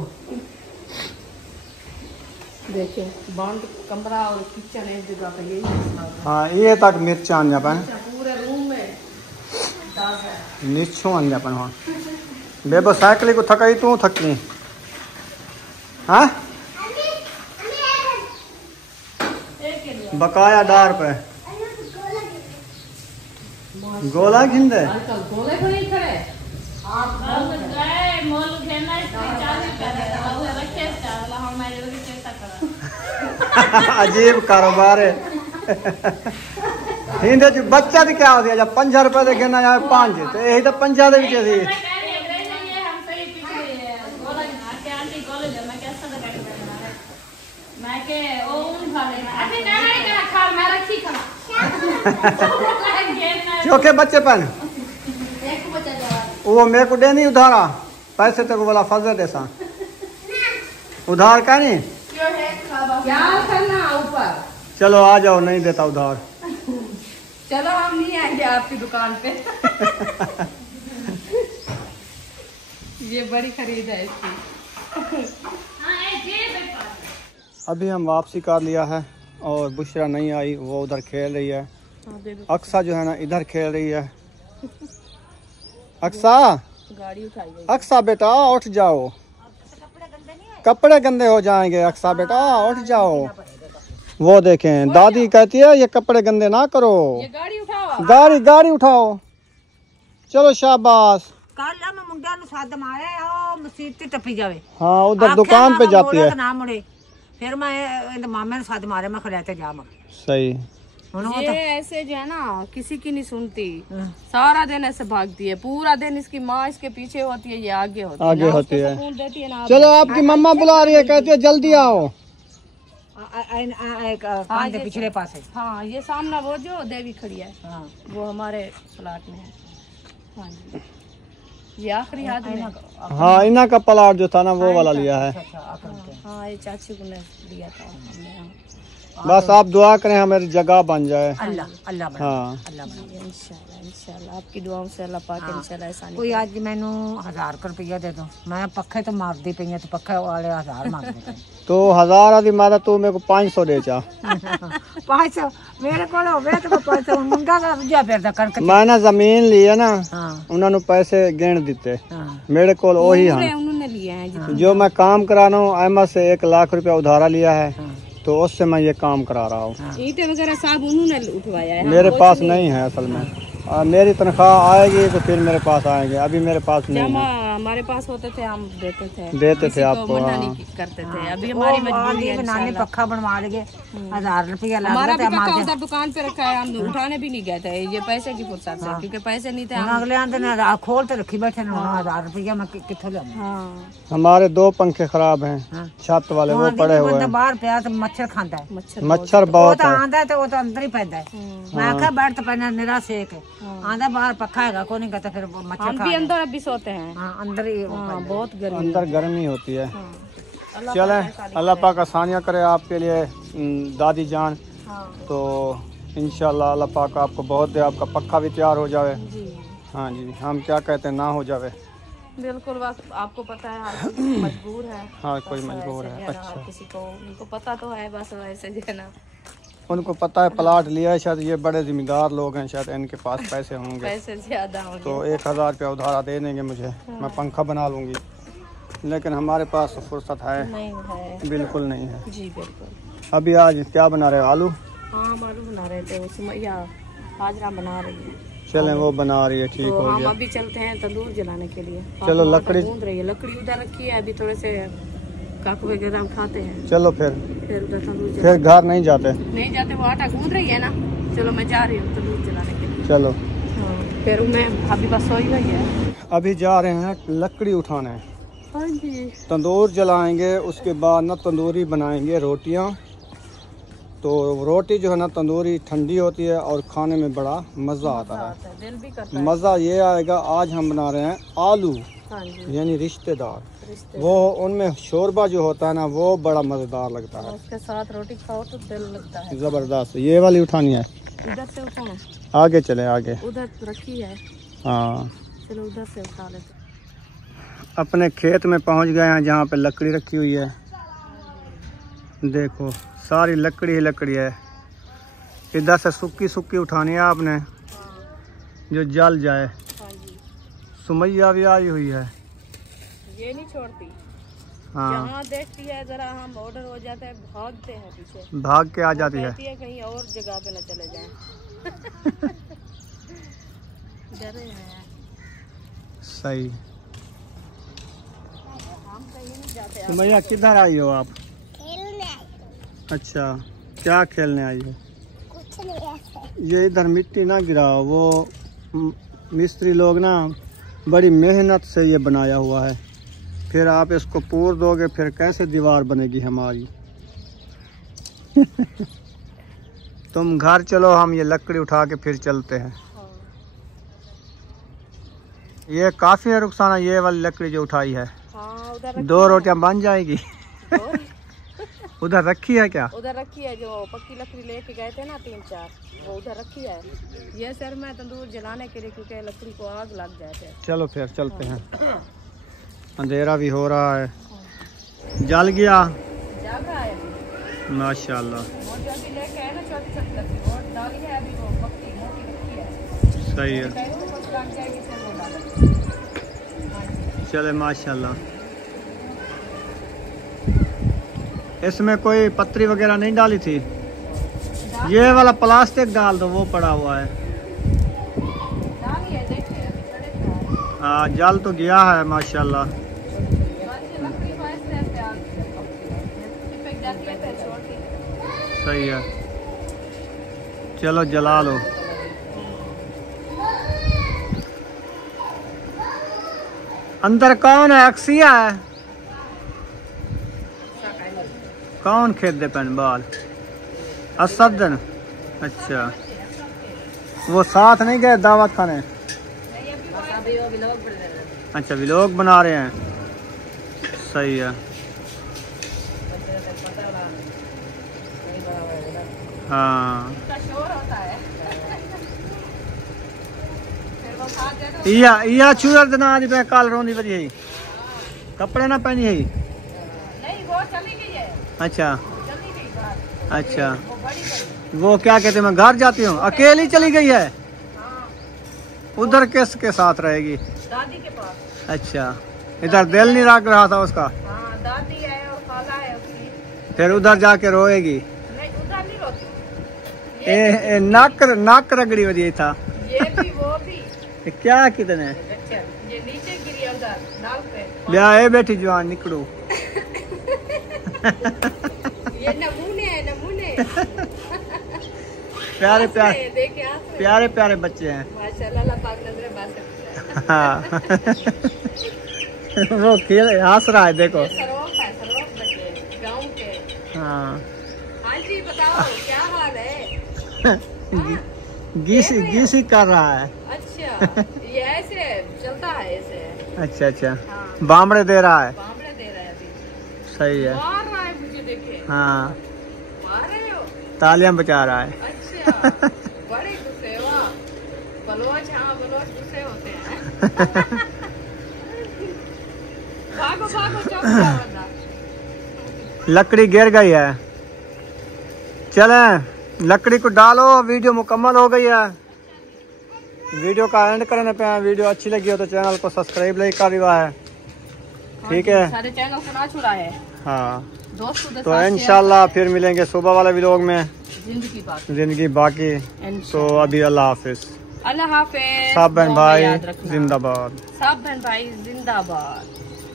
देखिए बंद कमरा और किचन एक जगह पे यही। हाँ ये तक मिर्च आन जापन पूरे रूम में मिर्चों आन जापन। हाँ बेबो साइकिल को थकाई तू थकनी। हाँ बकाया डार पे गोला खिंदे गोले को नहीं खड़े। अजीब कारोबार है। हिंदे च बच्चा तो क्या होती है जब 5 रुपए दे घेना जाए 5 तो यही तो 5 दे विच सी। चौके बच्चे पन वो मेरे को दे नहीं उधारा पैसे तो बोला फजल दे सा उधार का नहीं क्या करना ऊपर। चलो आ जाओ, नहीं देता उधार। चलो हम नहीं आएंगे आपकी दुकान पे। ये बड़ी खरीद है इसकी। अभी हम वापसी कर लिया है और बुशरा नहीं आई, वो उधर खेल रही है। अक्सा जो है ना इधर खेल रही है। अक्सा गाड़ी उठाई गई। अक्सा बेटा उठ जाओ, कपड़े गंदे हो जाएंगे। अक्सा बेटा उठ जाओ। वो देखें दादी कहती है ये कपड़े गंदे ना करो, ये गाड़ी उठाओ। गाड़ी उठाओ। चलो शाबाश। हाँ उधर दुकान पे जाती है। फिर मैं मामे ने साथ मारे मैं खड़े जा सही। ये ऐसे जो है ना किसी की नहीं सुनती, सारा दिन ऐसे भागती है, पूरा दिन इसकी माँ इसके पीछे होती है, ये आगे होती है, आगे होती है। सुकून देती है ना। चलो आपकी मम्मा बुला रही है, कहती है जल्दी आओ। पिछले पास है। हाँ ये सामना वो जो देवी खड़ी है, हाँ। वो हमारे प्लाट में है। हाँ जी ये आखिरी आदमी है। हाँ, इना का प्लाट जो था ना वो वाला लिया है। हाँ ये चाची को ने दिया था हमने। हाँ। बस आप दुआ करें हमारी जगह बन जाए। अल्लाह अल्लाह बना, हाँ, अल्लाह बना। इंशाल्लाह इंशाल्लाह आपकी दुआओं से अल्लाह पाक इंशाल्लाह ऐसा कोई आज मैनू 1000 रुपया दे दो, मैं पक्खे तो मारदी पई तो पक्खे वाले 1000 मांगते हैं। तो 1000 आदि मारा तू मेरे को 500 दे चा। 500 मेरे को होवे तो 500 मुंडा का रुझा फिरदा कणक। मैं ना जमीन ली है ना, हाँ उन्होंने पैसे गिन दिते हाँ मेरे को वही। हाँ, उन्होंने लिया है जो मैं काम कराना हूँ अहमद से 1 लाख रुपया उधारा लिया है, तो उससे मैं ये काम करा रहा हूँ। ईंटें वगैरह सब उन्होंने उठवाया है। मेरे पास नहीं है असल में। मेरी तनख्वाह आएगी तो फिर मेरे पास आएंगे, अभी मेरे पास नहीं जब है। हमारे पास होते थे हम देते थे देते थे आपको। मना हाँ, नहीं करते थे। अभी हमारी मजबूरी है बनाने पक्का बनवा लेंगे 1000 रुपया हमारा लगा भी पक्का उधर दुकान पे रखा है, हम उठाने भी नहीं गए थे ये पैसे की फुर्सत से, क्योंकि पैसे नहीं थे हम। अगले आंदे ने खोल तो रखी बैठे ना 1000 रुपया मैं किथों ले। हाँ हमारे 2 पंखे खराब हैं छत वाले, वो पड़े हुए हैं। बाहर पिया तो मच्छर खाता है, मच्छर वो बहुत तो है। आंदा है तो वो तो अंदर ही पैदा है। मैं आखा बैठ तो पैना निरा सेक है, आंदा बाहर पक्का है को नहीं कहता, फिर मच्छर हम भी अंदर अभी सोते हैं। हाँ अंदर ही हाँ बहुत गर्मी। अंदर गर्मी होती है। चले अल्लाह पाक आसानियाँ करे आपके लिए दादी जान। तो इंशाल्लाह अल्लाह पाक आपको बहुत दे, आपका पक्का भी तैयार हो जावे। हाँ जी, हम क्या कहते हैं, ना हो जावे। बिल्कुल, बस आपको पता है हर कोई मजबूर है। हाँ, कोई मजबूर है। हर अच्छा, किसी को उनको पता तो है, बस वैसे जो है ना उनको पता है प्लाट लिया है, शायद ये बड़े जिम्मेदार लोग हैं, शायद इनके पास पैसे होंगे, पैसे ज्यादा होंगे तो 1000 रुपया उधारा दे देंगे मुझे, मैं पंखा बना लूँगी। लेकिन हमारे पास तो फुर्सत है नहीं है। बिल्कुल नहीं है। जी बिल्कुल। अभी आज क्या बना रहे हो? आलू? हाँ हम आलू बना रहे थे, उसमें या हाजरा बना रही है। चलें, वो बना रही है, ठीक तो हो हम गया। अभी चलते हैं तंदूर जलाने के लिए। चलो, आटा लकड़ी गूंद रही है, लकड़ी उधर रखी है, अभी थोड़े से काकू वगैरह हम खाते हैं, चलो फिर उधर तंदूर फिर घर नहीं जाते? नहीं जाते, वो आटा गूंद रही है ना। चलो मैं जा रही हूँ तंदूर जलाने के लिए। चलो, हाँ, फिर मैं अभी बस सोई हुई है। अभी जा रहे हैं लकड़ी उठाने, हाँ जी। तंदूर जलाएंगे, उसके बाद ना तंदूरी बनाएंगे रोटियां। तो रोटी जो है ना तंदूरी ठंडी होती है और खाने में बड़ा मज़ा आता है। दिल भी करता मज़ा ये आएगा, आज हम बना रहे हैं आलू, हाँ जी। यानी रिश्तेदार। वो उनमें शोरबा जो होता है ना वो बड़ा मज़ेदार लगता है, उसके साथ रोटी खाओ तो दिल लगता है। ज़बरदस्त। ये वाली उठानी है, उधर से उठाओ, आगे चले आगे। उधर रखी है। हाँ, चलो उधर से उठा लेते। अपने खेत में पहुंच गए हैं जहाँ पे लकड़ी रखी हुई है। देखो सारी लकड़ी ही लकड़ी है। इधर से सूखी सूखी उठानी है आपने, जो जल जाए। सुमैया भी आई हुई है, ये नहीं छोड़ती। हाँ, जहाँ देखती है जरा हम ऑर्डर हो जाता है, भागते हैं पीछे, भाग के आ जाती है। कहती है कहीं और जगह पे न चले जाएं। डरे हैं। सही। हम कहीं नहीं जाते। सुमैया किधर आई हो आप? अच्छा, क्या खेलने आई हो? कुछ नहीं, ऐसे ये इधर मिट्टी ना गिराओ, वो मिस्त्री लोग ना बड़ी मेहनत से ये बनाया हुआ है, फिर आप इसको पूर दोगे फिर कैसे दीवार बनेगी हमारी। तुम घर चलो, हम ये लकड़ी उठा के फिर चलते हैं। ये काफ़ी है रुखसाना, ये वाली लकड़ी जो उठाई है। हाँ, उधर 2 रोटियां बन जाएगी। उधर रखी है क्या? उधर रखी है, जो पक्की लकड़ी लेके गए थे ना 3-4, वो उधर रखी है। ये सर मैं तंदूर जलाने के लिए, क्योंकि लकड़ी को आग लग जाते। चलो फिर चलते हैं, अंधेरा भी हो रहा है। जल गया जल रहा है अभी। माशाल्लाह, वो जो अभी लेके आए ना छोटी-छोटी लकड़ी, वो डाली है अभी, वो पक्की मोटी रखी है। सही है। कहीं तो कुछ लग जाएगी फिर वो डालेंगे। चले माशाल्लाह। इसमें कोई पत्ती वगैरह नहीं डाली थी? ये वाला प्लास्टिक डाल दो, वो पड़ा हुआ है। डाली है, देखिए अभी खड़े थे। हाँ, जल तो गया है माशाल्लाह। लकड़ी को ऐसे आग चिपक जाती है फिर छोड़ती है। सही है, चलो जला लो। अंदर कौन है? अक्सिया है? कौन खेत दे पेन बाल? असदन। अच्छा, वो साथ नहीं गए दावत खाने? अच्छा व्लॉग बना रहे हैं, सही है। हाँ या चूर दिना पे काल रोंदी वरी है, कपड़े ना पहनी है। नहीं वो चली गई है, अच्छा चली गई बाहर। अच्छा, वो बड़ी गई। वो क्या कहते हैं, मैं घर जाती हूँ, अकेली चली गई है। उधर किसके साथ रहेगी? दादी के पास। अच्छा, इधर दिल नहीं लग रहा था उसका। हाँ दादी है और खाला है उसकी। फिर उधर जाके रोएगी। नहीं उधर नहीं रोती। नाक रगड़ी वही था। ये भी वो भी। क्या कितने ये नीचे गिरी उधर नाक पे। ब्याह बैठी जवान निकड़ू। ये नमूने है नमूने। प्यारे प्यारे देखे प्यारे प्यारे बच्चे हैं माशाल्लाह, अल्लाह पाक नजरे बास। हाँ। वो खेल हंस रहा है देखो। सरोफ है, सरोफ बच्चे गाँव के। हाँ हाँ जी बताओ क्या हाल है? गीसी कर रहा है। अच्छा ये ऐसे चलता है ऐसे। अच्छा अच्छा, हाँ। बामड़े दे रहा है। बामड़े दे रहा है अभी। सही है। मार रहा है मुझे, देखे हाँ मार रहे हो। तालियां बचा रहा है। अच्छा बड़े गुस्से वाह, बलोच। हाँ बलोच गुस्से होते हैं। भागो भागो चौक जाओ वरना। लकड़ी गिर गई है, चले लकड़ी को डालो। वीडियो मुकम्मल हो गई है। वीडियो का एंड करने पे हैं। वीडियो अच्छी लगी हो तो चैनल को सब्सक्राइब नहीं कर दिया है, ठीक है? सारे चैनल को ना छुड़ा है। हाँ दोस्तों तो इंशाल्लाह फिर मिलेंगे सुबह वाले व्लॉग में। जिंदगी बाकी तो अभी अल्लाह हाफिज। अल्लाह हाफिज। सब बहन भाई जिंदाबाद। सब बहन भाई जिंदाबाद।